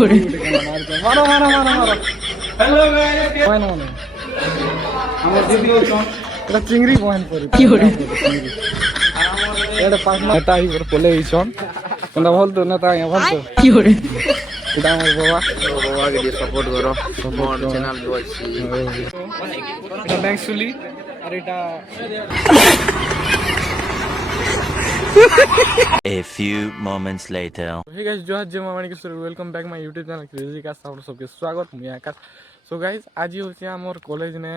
করে মারো মারো মারো মারো। হ্যালো গাইস পয়েন্ট মনে আমার দিদি বলছন এটা চিংড়ি পয়েন্ট করে কি করে এটা পাঁচ নেতা হি করে পলে এইছন কোনটা বলতো নেতা আয়া বলতো কি করে এটা আমার বাবা বাবাকে দিয়ে সাপোর্ট করো আমার চ্যানেল বলছি এটা ব্যাংসুলি আর এটা A few moments later. Hey guys जो आज मामानी के sir welcome back my YouTube channel crazy का सब सबके स्वागत मैं आकाश। सो गाइस आज ही होचे हमर कॉलेज ने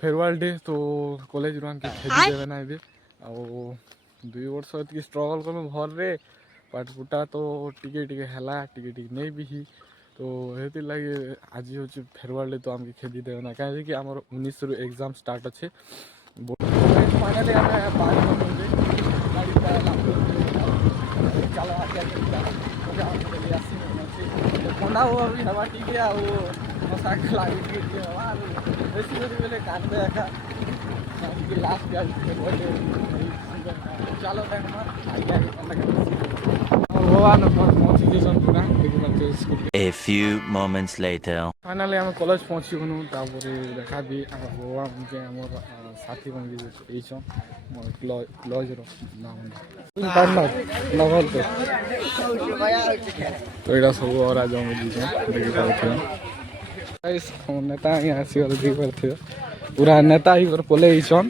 फेयरवेल डे तो कॉलेज रो हम के खेली देबे ना बे आ 2 वर्ष की स्ट्रगल कलो भर रे पाठ पुटा तो टिके टिके हला टिके टिके नहीं भी तो हेति लागे आज ही होचे फेयरवेल डे तो हम के खेली देबे ना काहे कि हमर 19 रो एग्जाम स्टार्ट अछि फाइनली हम पास हो गए गाड़ी का चलो आगे ठंडा हुआ अभी हवा ठीक है वो मसाक लागे कि यार ऐसी बड़ी वाले कान में रखा कि लास्ट का बोले चलो टाइम में आगे भगवान पहुंची जे सन पूरा देखि बच्चे school A few moments later. Finally हम कॉलेज पहुंची गनु तापर देखा भी हमर भगवान के हमर साथी बन गए एछो मोर क्लोज रो नाम पार्टनर नवल तो एटा सब और आज हम जी देखि पाथि गाइस नेता यहाँ आसी और देखि पाथि पूरा नेता ही कर पले एछन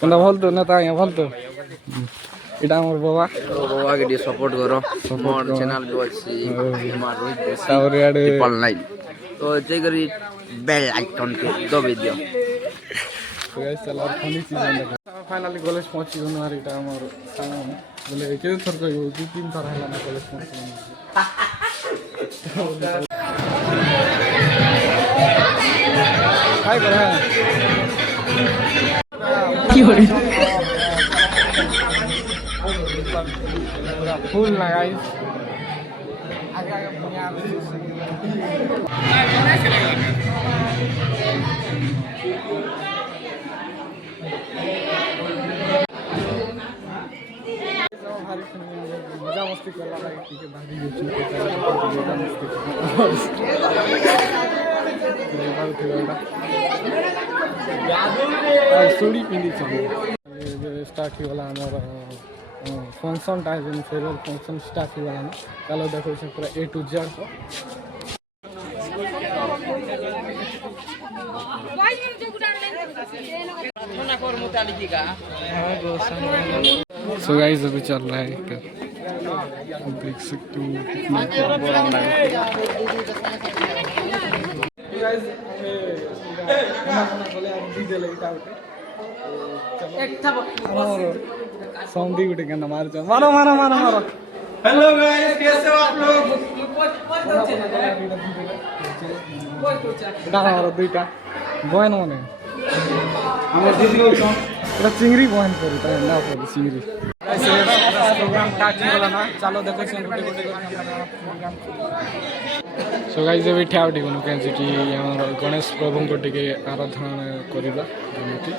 कोनटा बोलतो नेता यहाँ बोलतो এটা আমার বাবা বাবাকে দিয়ে সাপোর্ট করো আমার চ্যানেল বলছি আমার রোহিত তারপরে আরে ট্রিপল নাইন তো যে করি বেল আইকন কে দবে দিও गाइस चला फनी चीज देखो फाइनली कॉलेज पहुंची गनु और এটা আমার সামন বলে একে থর কই দু তিন থর হলা না কলেজ পहुंची हाय করে কি করে फुल ना गाइस आगे आगे दुनिया में मजा मस्ती करला लागे ठीक है भारी यूट्यूब पे मजा मस्ती करला सोड़ी पिंडी चले स्टार्ट ही वाला हमारा function time farewell function start ही वाला ना चलो देखो से पूरा A to Z को सो गाइस अभी चल रहा है देख सकते हो कितना बड़ा लग गाइस बोले अब डीजे लगता है एक था और सौंदी उठे के मार जाओ मारो मारो मारो मारो हेलो गाइस कैसे हो आप लोग डालो दुईटा बहन माने আমার দিদি বলছো এটা চিংড়ি বহন করে তাই না করে চিংড়ি प्रोग्राम स्टार्ट होला ना चलो देखो से गुटे गुटे प्रोग्राम सो गाइस अभी ठा उठी गनु केन सिटी हमर गणेश प्रभु को टिके आराधना करिबा एमिति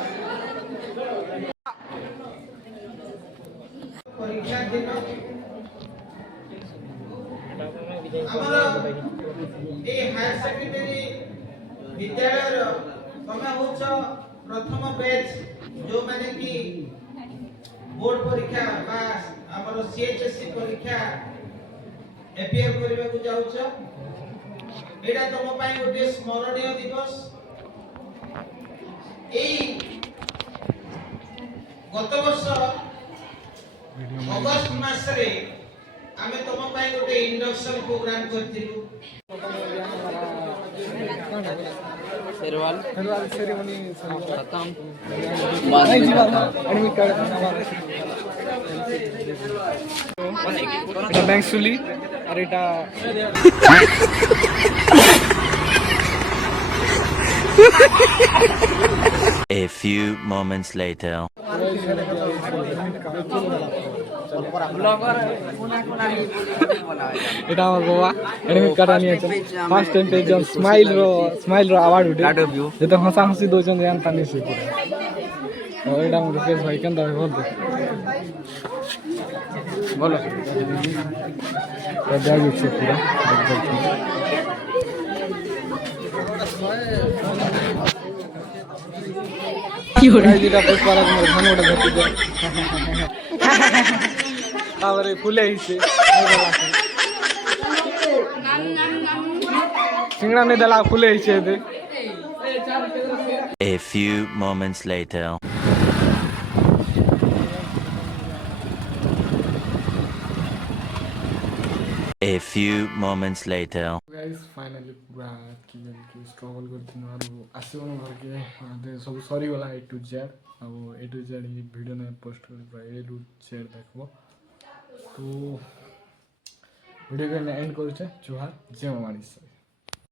परीक्षा दिन हमर ए हायर सेकेंडरी विद्यालय तमे होछ प्रथम बैच जो माने कि बोर्ड परीक्षा बा हमर सीएचएससी परीक्षा एपीआर करबा को जाउछ एटा तम पई गोटे स्मरणीय दिवस ए गत वर्ष अगस्त मास रे आमे तम पई गोटे इंडक्शन प्रोग्राम करथिलु फेयरवेल सेरेमनी खत्म नहीं जीवा एडमिट कार्ड এটা ব্যাংসুলি আর এটা A few moments later. এটা আমার বাবা এডমিট কার্ড আনিয়েছে ফার্স্ট টাইম পেজন স্মাইল रो अवार्ड उठे যেটা হসা হসি দুজন জান তানিছে পুরো এটা আমার রূপেশ ভাই কেন দাও বল দে বলো এটা যাই হচ্ছে পুরো गाइस इटा पुष्पारा मोर धन गोटे भेटि दे तावरे फुले हिसे सिंगड़ा ने दला फुले हिसे दे A few moments later. A few moments later. Guys finally पूरा की स्ट्रगल करथिन आरो आसीवन घर के सब सरी वाला ए टू जेड अब ए टू जेड ये वीडियो ने पोस्ट कर पूरा ए टू जेड देखबो तो वीडियो के एंड करछे जोहार जय मां